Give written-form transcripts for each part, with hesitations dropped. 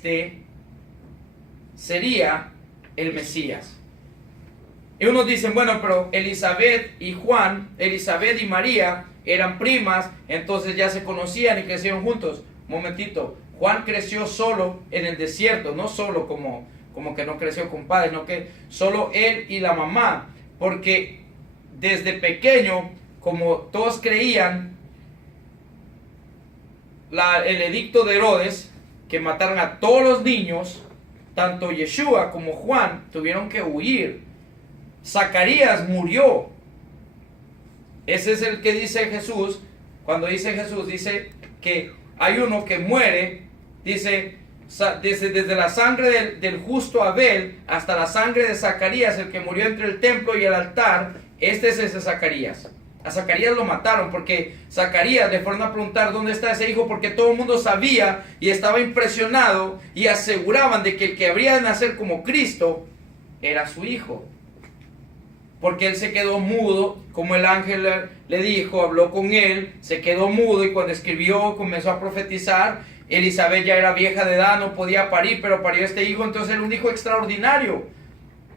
este sería el Mesías. Y unos dicen, bueno, pero Elizabeth y María eran primas, entonces ya se conocían y crecieron juntos. Momentito, Juan creció solo en el desierto, no solo como que no creció con padres, no, que solo él y la mamá, porque desde pequeño, como todos creían, el edicto de Herodes, que mataran a todos los niños, tanto Yeshua como Juan tuvieron que huir. Zacarías murió. Ese es el que dice Jesús. Cuando dice Jesús, dice que hay uno que muere, dice, desde la sangre del justo Abel hasta la sangre de Zacarías, el que murió entre el templo y el altar. Este es ese Zacarías. A Zacarías lo mataron porque Zacarías le fueron a preguntar dónde está ese hijo, porque todo el mundo sabía y estaba impresionado y aseguraban de que el que habría de nacer como Cristo era su hijo. Porque él se quedó mudo, como el ángel le dijo, habló con él, se quedó mudo, y cuando escribió comenzó a profetizar. Elizabeth ya era vieja de edad, no podía parir, pero parió este hijo, entonces era un hijo extraordinario.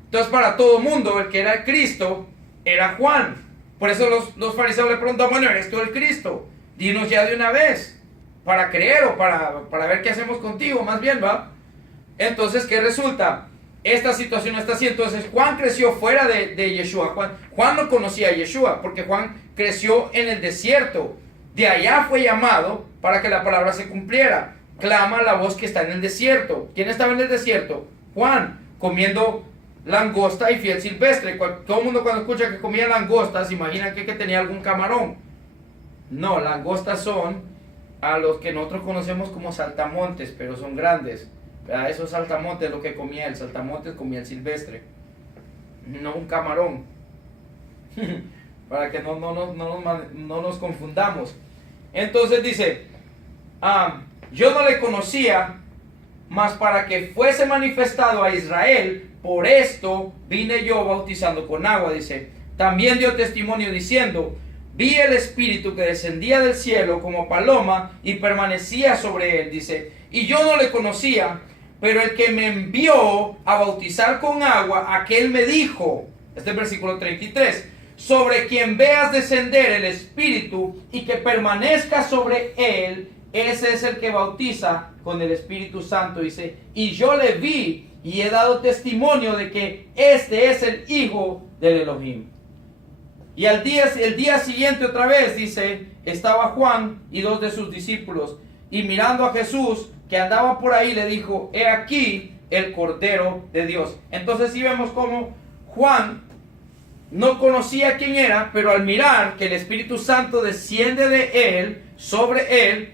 Entonces para todo el mundo, el que era el Cristo era Juan. Por eso los fariseos le preguntan, bueno, ¿eres tú el Cristo? Dinos ya de una vez, para creer o para ver qué hacemos contigo, más bien, ¿va? Entonces, ¿qué resulta? Esta situación está así. Entonces Juan creció fuera de Yeshua. Juan no conocía a Yeshua, porque Juan creció en el desierto. De allá fue llamado para que la palabra se cumpliera. Clama la voz que está en el desierto. ¿Quién estaba en el desierto? Juan, comiendo langosta y fiel silvestre. Todo el mundo cuando escucha que comía langostas, imagina que tenía algún camarón. No, langostas son a los que nosotros conocemos como saltamontes, pero son grandes. ¿Verdad? Esos saltamontes lo que comía el saltamontes, comía el silvestre, no un camarón. Para que no nos confundamos. Entonces dice, yo no le conocía, mas para que fuese manifestado a Israel, por esto vine yo bautizando con agua. Dice, también dio testimonio diciendo, vi el Espíritu que descendía del cielo como paloma y permanecía sobre él. Dice, y yo no le conocía, pero el que me envió a bautizar con agua, aquel me dijo, este es el versículo 33, sobre quien veas descender el Espíritu y que permanezca sobre él, ese es el que bautiza con el Espíritu Santo. Dice, y yo le vi y he dado testimonio de que este es el Hijo del Elohim. Y el día siguiente otra vez, dice, estaba Juan y 2 de sus discípulos, y mirando a Jesús que andaba por ahí, le dijo, he aquí el Cordero de Dios. Entonces sí vemos cómo Juan no conocía quién era, pero al mirar que el Espíritu Santo desciende de él, sobre él,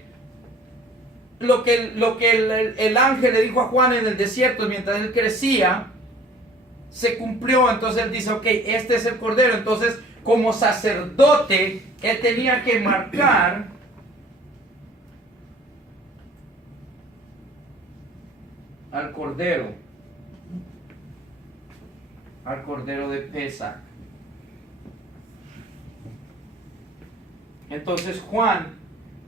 lo que el ángel le dijo a Juan en el desierto mientras él crecía, se cumplió. Entonces él dice, ok, este es el Cordero. Entonces, como sacerdote, él tenía que marcar al Cordero de Pesach. Entonces Juan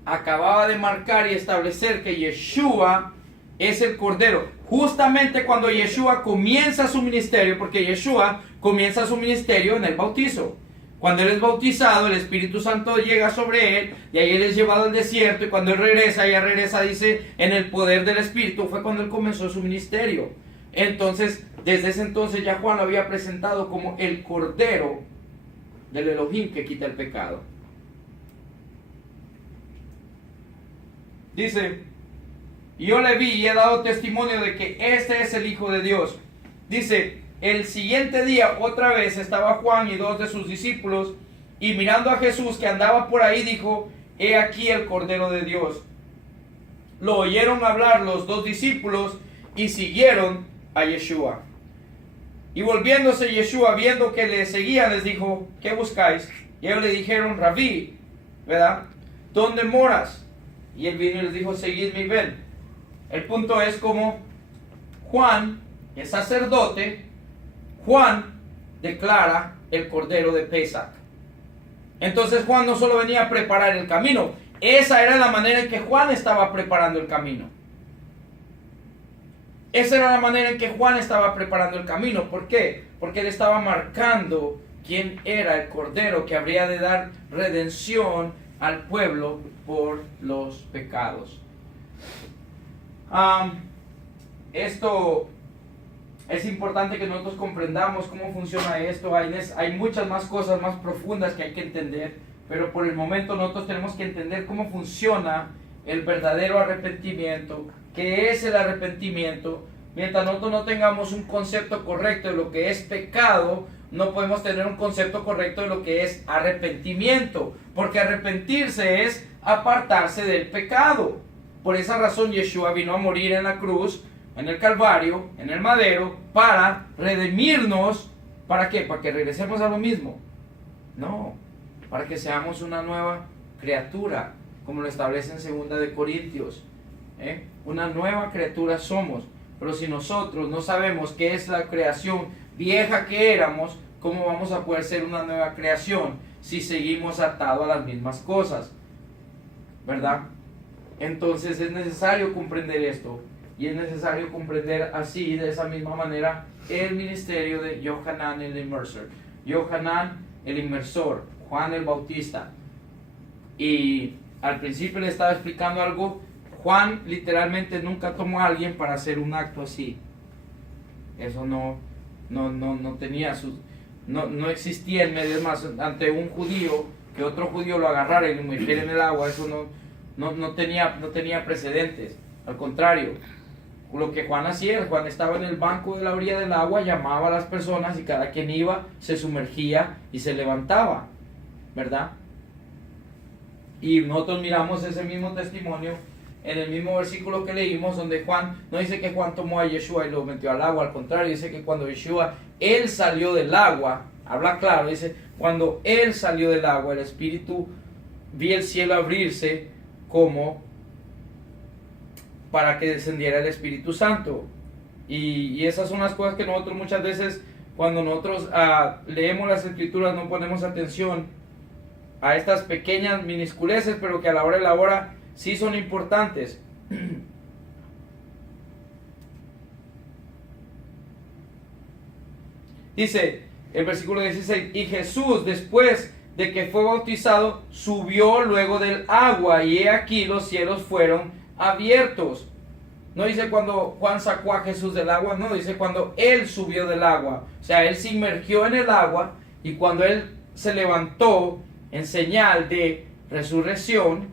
acababa de marcar y establecer que Yeshua es el Cordero. Justamente cuando Yeshua comienza su ministerio, porque Yeshua comienza su ministerio en el bautizo. Cuando él es bautizado, el Espíritu Santo llega sobre él, y ahí él es llevado al desierto, y cuando él regresa, dice, en el poder del Espíritu, fue cuando él comenzó su ministerio. Entonces, desde ese entonces ya Juan lo había presentado como el Cordero del Elohim que quita el pecado. Dice, yo le vi y he dado testimonio de que este es el Hijo de Dios. Dice, el siguiente día otra vez estaba Juan y 2 de sus discípulos, y mirando a Jesús que andaba por ahí, dijo, he aquí el Cordero de Dios. Lo oyeron hablar los 2 discípulos y siguieron a Yeshua. Y volviéndose Yeshua, viendo que le seguían, les dijo, ¿qué buscáis? Y ellos le dijeron, Rabí, ¿verdad? ¿Dónde moras? Y él vino y les dijo, seguidme y ven. El punto es como Juan, el sacerdote, Juan declara el Cordero de Pesach. Entonces Juan no solo venía a preparar el camino, esa era la manera en que Juan estaba preparando el camino. Esa era la manera en que Juan estaba preparando el camino. ¿Por qué? Porque él estaba marcando quién era el Cordero que habría de dar redención al pueblo por los pecados. Esto es importante que nosotros comprendamos cómo funciona esto. Hay muchas más cosas más profundas que hay que entender, pero por el momento nosotros tenemos que entender cómo funciona el verdadero arrepentimiento. ¿Qué es el arrepentimiento? Mientras nosotros no tengamos un concepto correcto de lo que es pecado, no podemos tener un concepto correcto de lo que es arrepentimiento, porque arrepentirse es apartarse del pecado. Por esa razón Yeshua vino a morir en la cruz, en el Calvario, en el madero, para redimirnos. ¿Para qué? ¿Para que regresemos a lo mismo? No, para que seamos una nueva criatura, como lo establece en 2 de Corintios. Una nueva criatura somos. Pero si nosotros no sabemos qué es la creación vieja que éramos, ¿cómo vamos a poder ser una nueva creación si seguimos atados a las mismas cosas? ¿Verdad? Entonces es necesario comprender esto. Y es necesario comprender así, de esa misma manera, el ministerio de Yohanan el Inmersor. Yohanan el Inmersor, Juan el Bautista. Y al principio le estaba explicando algo. Juan literalmente nunca tomó a alguien para hacer un acto así. Eso no tenía no existía en medio. Más ante un judío, que otro judío lo agarrara y lo metiera en el agua, eso no tenía precedentes. Al contrario, lo que Juan hacía, Juan estaba en el banco de la orilla del agua, llamaba a las personas y cada quien iba, se sumergía y se levantaba, ¿verdad? Y nosotros miramos ese mismo testimonio en el mismo versículo que leímos, donde Juan, no dice que Juan tomó a Yeshua y lo metió al agua, al contrario, dice que cuando Yeshua, él salió del agua, habla claro, dice, cuando él salió del agua, el Espíritu, vi el cielo abrirse como para que descendiera el Espíritu Santo. Y esas son las cosas que nosotros muchas veces, cuando nosotros leemos las Escrituras, no ponemos atención a estas pequeñas minusculeces, pero que a la hora de la hora sí son importantes. Dice el versículo 16, y Jesús, después de que fue bautizado, subió luego del agua, y he aquí los cielos fueron abiertos. No dice cuando Juan sacó a Jesús del agua, no, dice cuando él subió del agua. O sea, él se inmergió en el agua, y cuando él se levantó en señal de resurrección,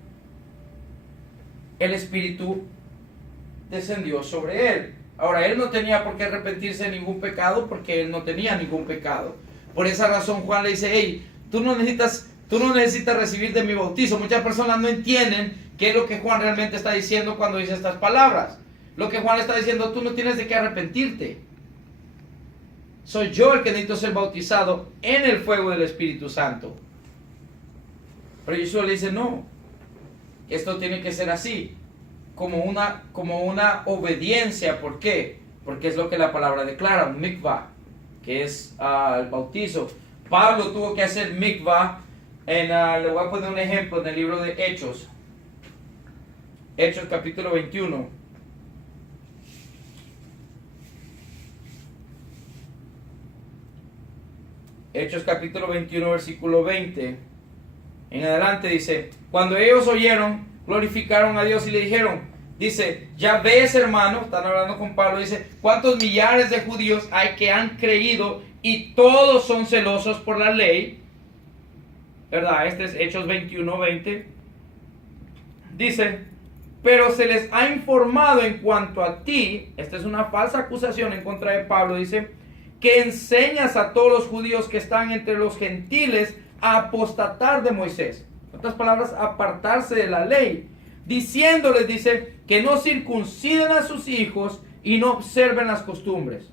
el Espíritu descendió sobre él. Ahora, él no tenía por qué arrepentirse de ningún pecado, porque él no tenía ningún pecado. Por esa razón Juan le dice, hey, tú no necesitas recibir de mi bautizo. Muchas personas no entienden qué es lo que Juan realmente está diciendo cuando dice estas palabras. Lo que Juan está diciendo, tú no tienes de qué arrepentirte. Soy yo el que necesito ser bautizado en el fuego del Espíritu Santo. Pero Jesús le dice, no, esto tiene que ser así, como una obediencia. ¿Por qué? Porque es lo que la palabra declara, mikvah, que es el bautizo. Pablo tuvo que hacer mikvah, le voy a poner un ejemplo en el libro de Hechos. Hechos capítulo 21. Hechos capítulo 21, versículo 20. En adelante dice, cuando ellos oyeron, glorificaron a Dios y le dijeron, dice, ya ves, hermano, están hablando con Pablo, dice, cuántos millares de judíos hay que han creído y todos son celosos por la ley, ¿verdad? Este es Hechos 21, 20. Dice, pero se les ha informado en cuanto a ti, esta es una falsa acusación en contra de Pablo, dice, que enseñas a todos los judíos que están entre los gentiles a apostatar de Moisés. En otras palabras, apartarse de la ley, diciéndoles, dice, que no circunciden a sus hijos y no observen las costumbres.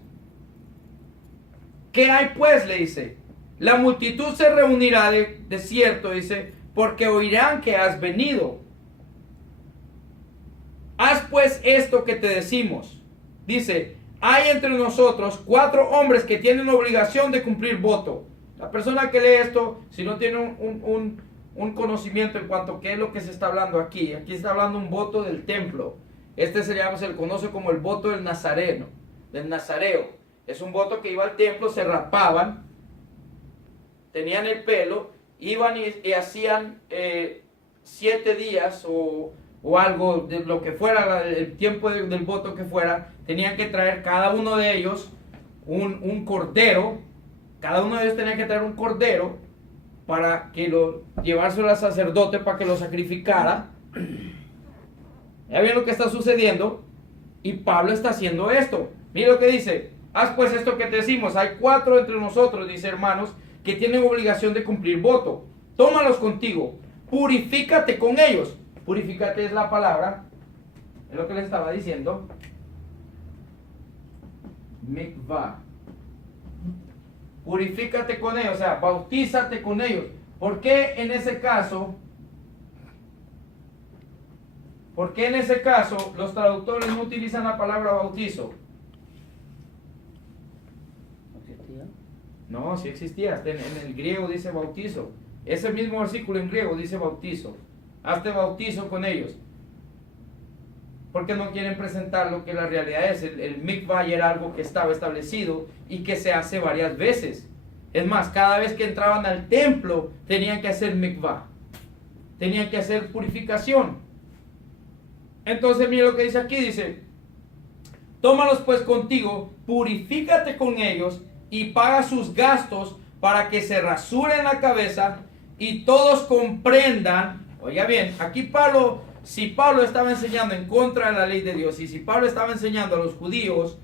¿Qué hay pues? Le dice, la multitud se reunirá de cierto, dice, porque oirán que has venido. Haz pues esto que te decimos. Dice, hay entre nosotros 4 hombres que tienen obligación de cumplir voto. La persona que lee esto, si no tiene un conocimiento en cuanto a qué es lo que se está hablando aquí se está hablando un voto del templo. Este se le conoce como el voto del nazareno, del nazareo. Es un voto que iba al templo, se rapaban, tenían el pelo, iban y hacían 7 días o algo, de lo que fuera, el tiempo del voto que fuera, tenían que traer cada uno de ellos un cordero. Cada uno de ellos tenía que traer un cordero para que llevárselo al sacerdote para que lo sacrificara. Ya ven lo que está sucediendo. Y Pablo está haciendo esto. Mira lo que dice: haz pues esto que te decimos. Hay 4 entre nosotros, dice, hermanos, que tienen obligación de cumplir voto. Tómalos contigo. Purifícate con ellos. Purifícate es la palabra. Es lo que les estaba diciendo. Mikvah. Purifícate con ellos, o sea, bautízate con ellos. ¿Por qué en ese caso los traductores no utilizan la palabra bautizo? No, sí existía. En el griego dice bautizo. Ese mismo versículo en griego dice bautizo. Hazte bautizo con ellos. Porque no quieren presentar lo que la realidad es. El mikvah era algo que estaba establecido y que se hace varias veces. Es más, cada vez que entraban al templo tenían que hacer mikvah. Tenían que hacer purificación. Entonces mira lo que dice aquí, dice: tómalos pues contigo, purifícate con ellos y paga sus gastos para que se rasuren la cabeza y todos comprendan. Oiga bien, aquí Pablo, si Pablo estaba enseñando en contra de la ley de Dios, y si Pablo estaba enseñando a los judíos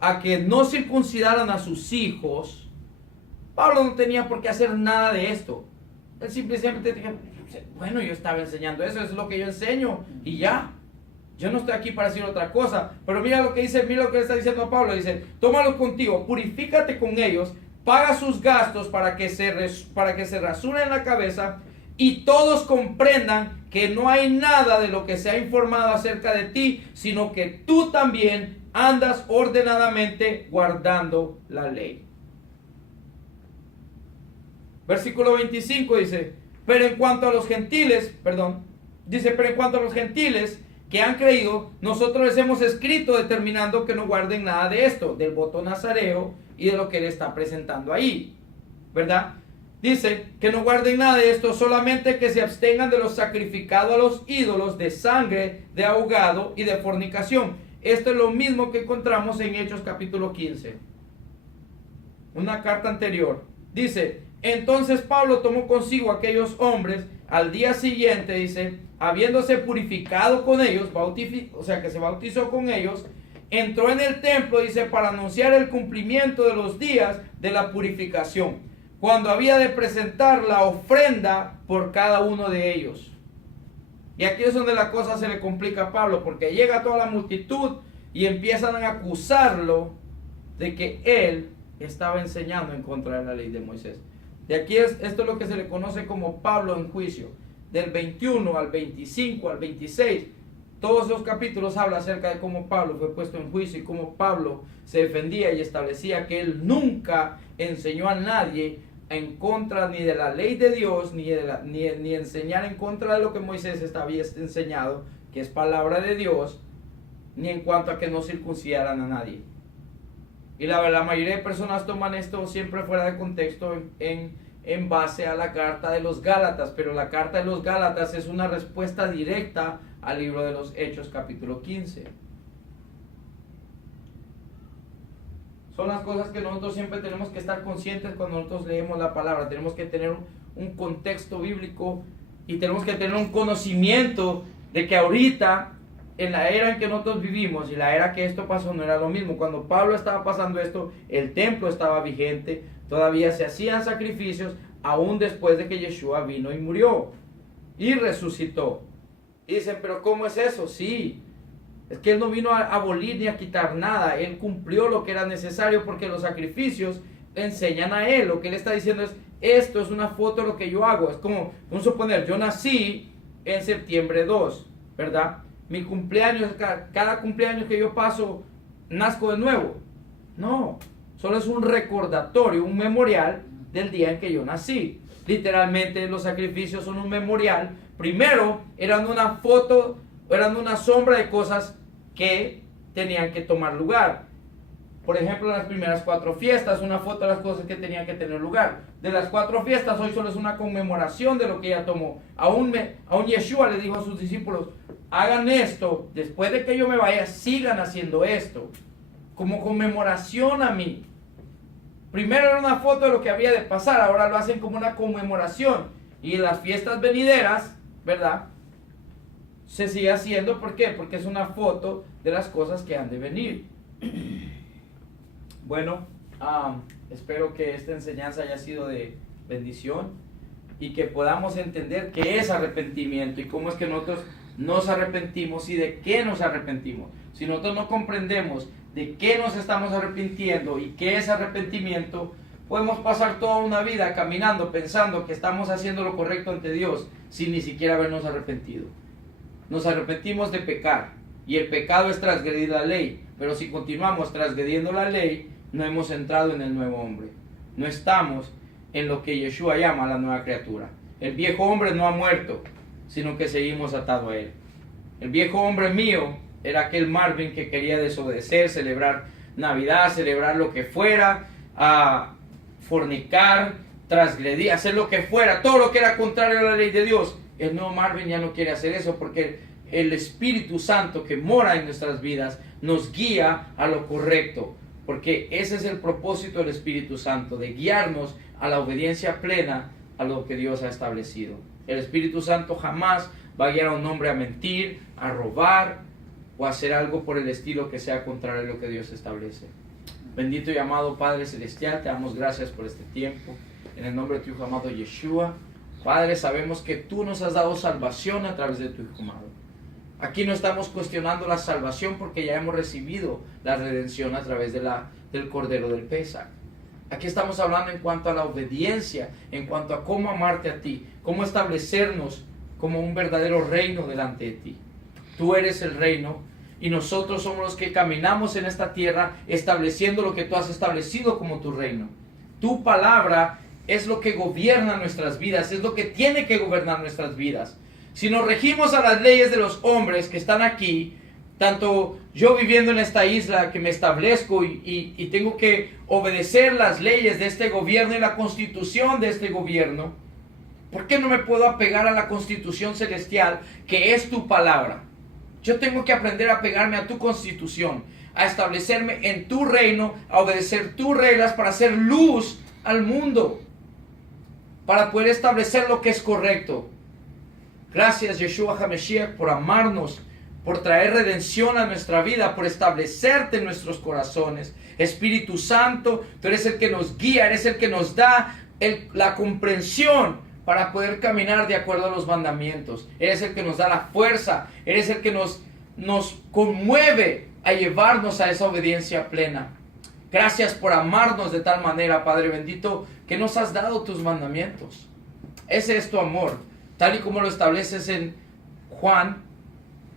a que no circuncidaran a sus hijos, Pablo no tenía por qué hacer nada de esto. Él simplemente dijo: bueno, yo estaba enseñando eso, es lo que yo enseño, y ya. Yo no estoy aquí para decir otra cosa. Pero mira lo que dice, mira lo que le está diciendo a Pablo. Dice: tómalos contigo, purifícate con ellos, paga sus gastos para que se rasuren la cabeza y todos comprendan que no hay nada de lo que se ha informado acerca de ti, sino que tú también andas ordenadamente guardando la ley. Versículo 25 dice: pero en cuanto a los gentiles que han creído, nosotros les hemos escrito determinando que no guarden nada de esto, del voto nazareo y de lo que él está presentando ahí, ¿verdad? Dice que no guarden nada de esto, solamente que se abstengan de lo sacrificado a los ídolos, de sangre, de ahogado y de fornicación. Esto es lo mismo que encontramos en Hechos capítulo 15. Una carta anterior. Dice: entonces Pablo tomó consigo a aquellos hombres al día siguiente, dice, habiéndose purificado con ellos, o sea que se bautizó con ellos, entró en el templo, dice, para anunciar el cumplimiento de los días de la purificación, cuando había de presentar la ofrenda por cada uno de ellos. Y aquí es donde la cosa se le complica a Pablo, porque llega toda la multitud y empiezan a acusarlo de que él estaba enseñando en contra de la ley de Moisés. De aquí esto es lo que se le conoce como Pablo en juicio. Del 21 al 25 al 26, todos los capítulos hablan acerca de cómo Pablo fue puesto en juicio y cómo Pablo se defendía y establecía que él nunca enseñó a nadie en contra ni de la ley de Dios, ni enseñar en contra de lo que Moisés había enseñado, que es palabra de Dios, ni en cuanto a que no circuncidaran a nadie. Y la mayoría de personas toman esto siempre fuera de contexto en base a la carta de los Gálatas, pero la carta de los Gálatas es una respuesta directa al libro de los Hechos capítulo 15. Son las cosas que nosotros siempre tenemos que estar conscientes cuando nosotros leemos la palabra. Tenemos que tener un contexto bíblico y tenemos que tener un conocimiento de que ahorita, en la era en que nosotros vivimos y la era que esto pasó, no era lo mismo. Cuando Pablo estaba pasando esto, el templo estaba vigente, todavía se hacían sacrificios, aún después de que Yeshua vino y murió y resucitó. Y dicen: pero ¿cómo es eso? Sí, es que él no vino a abolir ni a quitar nada. Él cumplió lo que era necesario, porque los sacrificios enseñan a él. Lo que él está diciendo es: esto es una foto de lo que yo hago. Es como, vamos a suponer, yo nací en septiembre 2, ¿verdad? Mi cumpleaños, cada cumpleaños que yo paso, nazco de nuevo. No, solo es un recordatorio, un memorial del día en que yo nací. Literalmente los sacrificios son un memorial. Primero eran una foto, eran una sombra de cosas que tenían que tomar lugar. Por ejemplo, las primeras 4 fiestas, una foto de las cosas que tenían que tener lugar. De las 4 fiestas, hoy solo es una conmemoración de lo que ella tomó. Aún Yeshua le dijo a sus discípulos, hagan esto, después de que yo me vaya, sigan haciendo esto, como conmemoración a mí. Primero era una foto de lo que había de pasar, ahora lo hacen como una conmemoración. Y en las fiestas venideras, ¿verdad?, se sigue haciendo. ¿Por qué? Porque es una foto de las cosas que han de venir. Bueno, espero que esta enseñanza haya sido de bendición y que podamos entender qué es arrepentimiento y cómo es que nosotros nos arrepentimos y de qué nos arrepentimos. Si nosotros no comprendemos de qué nos estamos arrepintiendo y qué es arrepentimiento, podemos pasar toda una vida caminando pensando que estamos haciendo lo correcto ante Dios sin ni siquiera habernos arrepentido. Nos arrepentimos de pecar y el pecado es transgredir la ley, pero si continuamos transgrediendo la ley, no hemos entrado en el nuevo hombre. No estamos en lo que Yeshua llama la nueva criatura. El viejo hombre no ha muerto, sino que seguimos atados a él. El viejo hombre mío era aquel Marvin que quería desobedecer, celebrar Navidad, celebrar lo que fuera, fornicar, transgredir, hacer lo que fuera, todo lo que era contrario a la ley de Dios. El nuevo Marvin ya no quiere hacer eso porque el Espíritu Santo que mora en nuestras vidas nos guía a lo correcto. Porque ese es el propósito del Espíritu Santo, de guiarnos a la obediencia plena a lo que Dios ha establecido. El Espíritu Santo jamás va a guiar a un hombre a mentir, a robar o a hacer algo por el estilo que sea contrario a lo que Dios establece. Bendito y amado Padre Celestial, te damos gracias por este tiempo. En el nombre de tu Hijo amado Yeshua. Padre, sabemos que tú nos has dado salvación a través de tu Hijo amado. Aquí no estamos cuestionando la salvación porque ya hemos recibido la redención a través del Cordero del Pesaj. Aquí estamos hablando en cuanto a la obediencia, en cuanto a cómo amarte a ti, cómo establecernos como un verdadero reino delante de ti. Tú eres el reino y nosotros somos los que caminamos en esta tierra estableciendo lo que tú has establecido como tu reino. Tu palabra es lo que gobierna nuestras vidas, es lo que tiene que gobernar nuestras vidas. Si nos regimos a las leyes de los hombres que están aquí, tanto yo viviendo en esta isla que me establezco y tengo que obedecer las leyes de este gobierno y la constitución de este gobierno, ¿por qué no me puedo apegar a la constitución celestial que es tu palabra? Yo tengo que aprender a apegarme a tu constitución, a establecerme en tu reino, a obedecer tus reglas para hacer luz al mundo, para poder establecer lo que es correcto. Gracias, Yeshua HaMashiach, por amarnos, por traer redención a nuestra vida, por establecerte en nuestros corazones. Espíritu Santo, tú eres el que nos guía, eres el que nos da la comprensión para poder caminar de acuerdo a los mandamientos. Eres el que nos da la fuerza, eres el que nos conmueve a llevarnos a esa obediencia plena. Gracias por amarnos de tal manera, Padre bendito, que nos has dado tus mandamientos. Ese es tu amor, tal y como lo estableces en Juan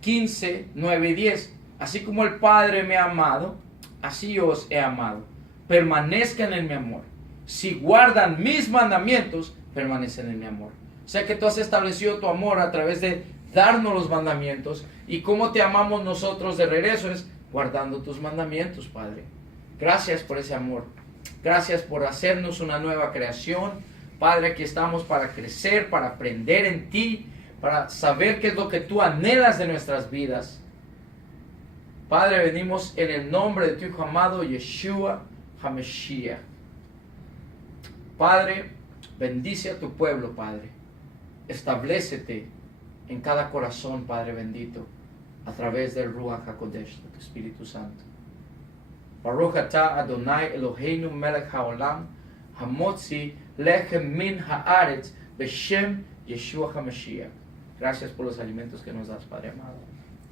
15, 9 y 10. Así como el Padre me ha amado, así yo os he amado. Permanezcan en mi amor. Si guardan mis mandamientos, permanecen en mi amor. O sea que tú has establecido tu amor a través de darnos los mandamientos. Y cómo te amamos nosotros de regreso es guardando tus mandamientos, Padre. Gracias por ese amor. Gracias por hacernos una nueva creación. Padre, aquí estamos para crecer, para aprender en ti, para saber qué es lo que tú anhelas de nuestras vidas. Padre, venimos en el nombre de tu Hijo amado, Yeshua HaMashiach. Padre, bendice a tu pueblo, Padre. Establécete en cada corazón, Padre bendito, a través del Ruach HaKodesh, de tu Espíritu Santo. Baruch atah Adonai Eloheinu melech haolam, hamotzi lechem min haaretz, beshem Yeshua HaMashiach. Gracias por los alimentos que nos das, Padre amado.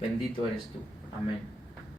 Bendito eres tú. Amén.